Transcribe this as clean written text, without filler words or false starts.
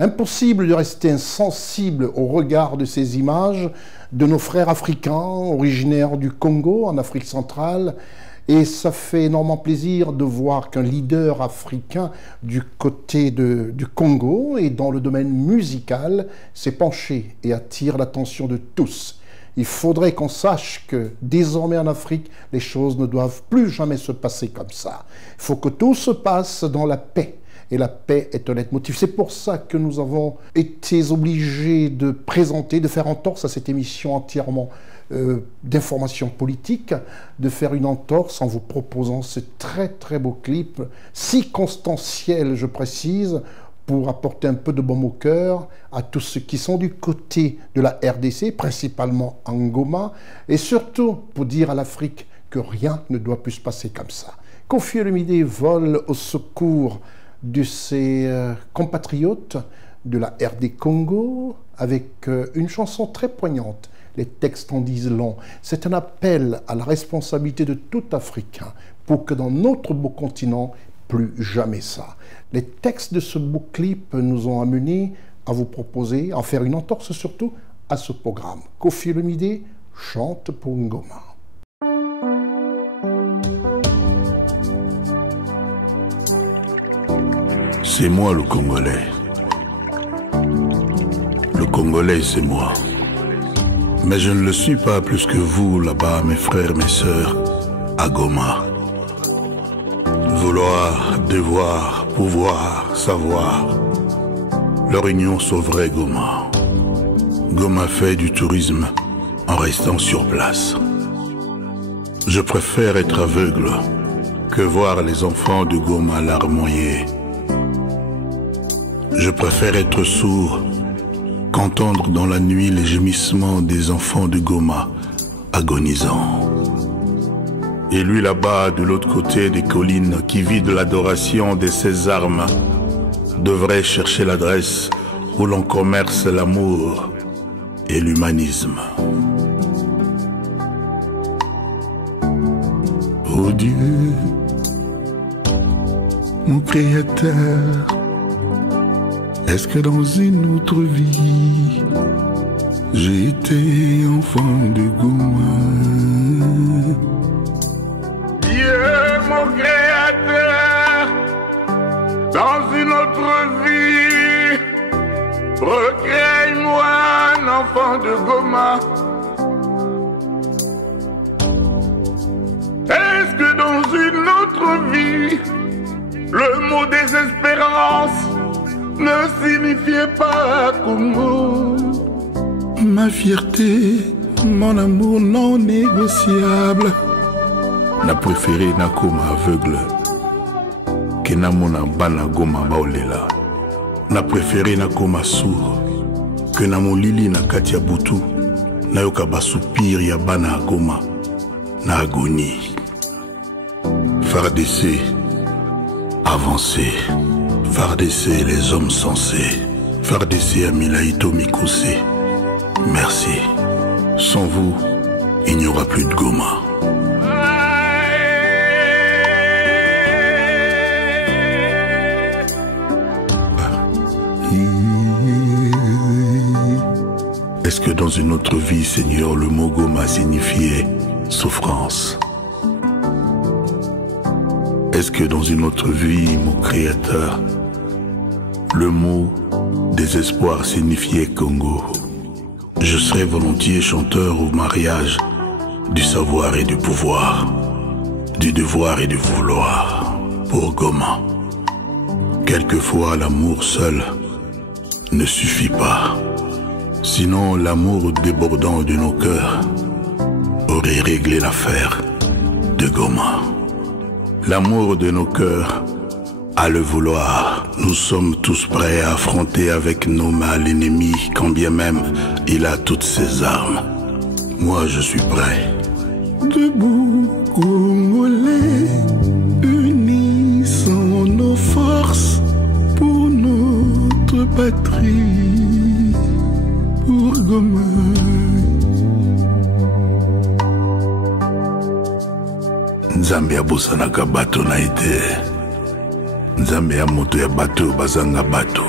Impossible de rester insensible au regard de ces images de nos frères africains originaires du Congo, en Afrique centrale. Et ça fait énormément plaisir de voir qu'un leader africain du côté du Congo et dans le domaine musical s'est penché et attire l'attention de tous. Il faudrait qu'on sache que désormais en Afrique, les choses ne doivent plus jamais se passer comme ça. Il faut que tout se passe dans la paix. Et la paix est un leitmotiv. C'est pour ça que nous avons été obligés de présenter, de faire entorse à cette émission entièrement d'information politique, de faire une entorse en vous proposant ce très très beau clip, si constanciel, je précise, pour apporter un peu de baume au cœur à tous ceux qui sont du côté de la RDC, principalement en Goma, et surtout pour dire à l'Afrique que rien ne doit plus se passer comme ça. Koffi Olomide vole au secours de ses compatriotes de la RD Congo avec une chanson très poignante. Les textes en disent long. C'est un appel à la responsabilité de tout Africain pour que dans notre beau continent, plus jamais ça. Les textes de ce beau clip nous ont amenés à vous proposer, à faire une entorse surtout à ce programme. Koffi Olomide chante pour Ngoma. C'est moi le Congolais. Le Congolais, c'est moi. Mais je ne le suis pas plus que vous, là-bas, mes frères, mes sœurs, à Goma. Vouloir, devoir, pouvoir, savoir. Leur union sauverait Goma. Goma fait du tourisme en restant sur place. Je préfère être aveugle que voir les enfants de Goma larmoyer. Je préfère être sourd qu'entendre dans la nuit les gémissements des enfants de Goma agonisants. Et lui là-bas, de l'autre côté des collines, qui vit de l'adoration de ses armes, devrait chercher l'adresse où l'on commerce l'amour et l'humanisme. Oh Dieu, mon Créateur, est-ce que dans une autre vie, j'ai été enfant de Goma? Dieu, mon Créateur, dans une autre vie, recrée-moi un enfant de Goma. Est-ce que dans une autre vie, le mot désespérance ne signifiait pas Congo? Ma fierté, mon amour non négociable. Na préféré na koma aveugle que na mona bana Goma baolela. Na préféré na koma sourd que na molili na katia butu na yoka basoupir ya bana Goma na agonie. FARDC, avancer. FARDC, les hommes sensés. FARDC, Amilaïto Mikoussé. Merci. Sans vous, il n'y aura plus de Goma. Est-ce que dans une autre vie, Seigneur, le mot Goma signifiait souffrance? Est-ce que dans une autre vie, mon Créateur, le mot désespoir signifiait Congo? Je serais volontiers chanteur au mariage du savoir et du pouvoir, du devoir et du vouloir pour Goma. Quelquefois, l'amour seul ne suffit pas. Sinon, l'amour débordant de nos cœurs aurait réglé l'affaire de Goma. L'amour de nos cœurs a le vouloir. Nous sommes tous prêts à affronter avec nos mains l'ennemi, quand bien même il a toutes ses armes. Moi, je suis prêt. Debout, Congolais, unissons nos forces pour notre patrie, pour Goma. Nzambe abosanaka bato na ete. Nzambe ya moto ya bato bazanga bato.